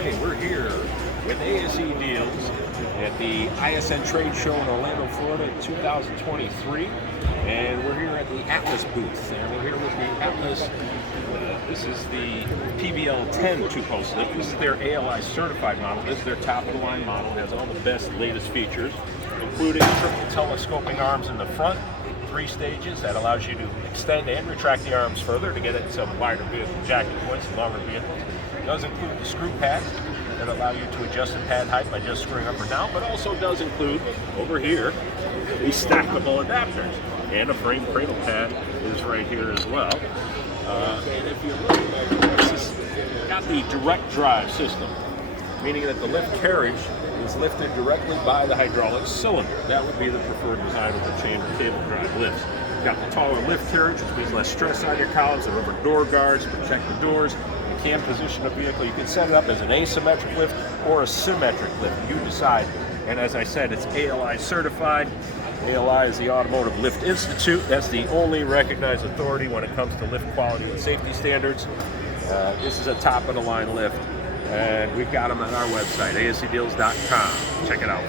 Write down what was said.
Okay, we're here with ASE Deals at the ISN Trade Show in Orlando, Florida 2023. And we're here at the ATLAS booth. And we're here with the ATLAS. This is the PVL-10 two-post lift. This is their ALI certified model. This is their top-of-the-line model. It has all the best, latest features, including triple telescoping arms in the front, 3 stages that allows you to extend and retract the arms further to get it some wider vehicle jacking points and longer vehicles. It does include the screw pads that allow you to adjust the pad height by just screwing up or down, but also does include, over here, these stackable adapters. And a frame cradle pad is right here as well. And if you look, this has got the direct drive system, meaning that the lift carriage is lifted directly by the hydraulic cylinder. That would be the preferred design of the chamber cable drive lifts. You've got the taller lift carriage, which means less stress on your columns, the rubber door guards to protect the doors. You can position a vehicle. You can set it up as an asymmetric lift or a symmetric lift. You decide. And as I said, it's ALI certified. ALI is the Automotive Lift Institute. That's the only recognized authority when it comes to lift quality and safety standards. This is a top-of-the-line lift. And we've got them on our website, ascdeals.com. Check it out.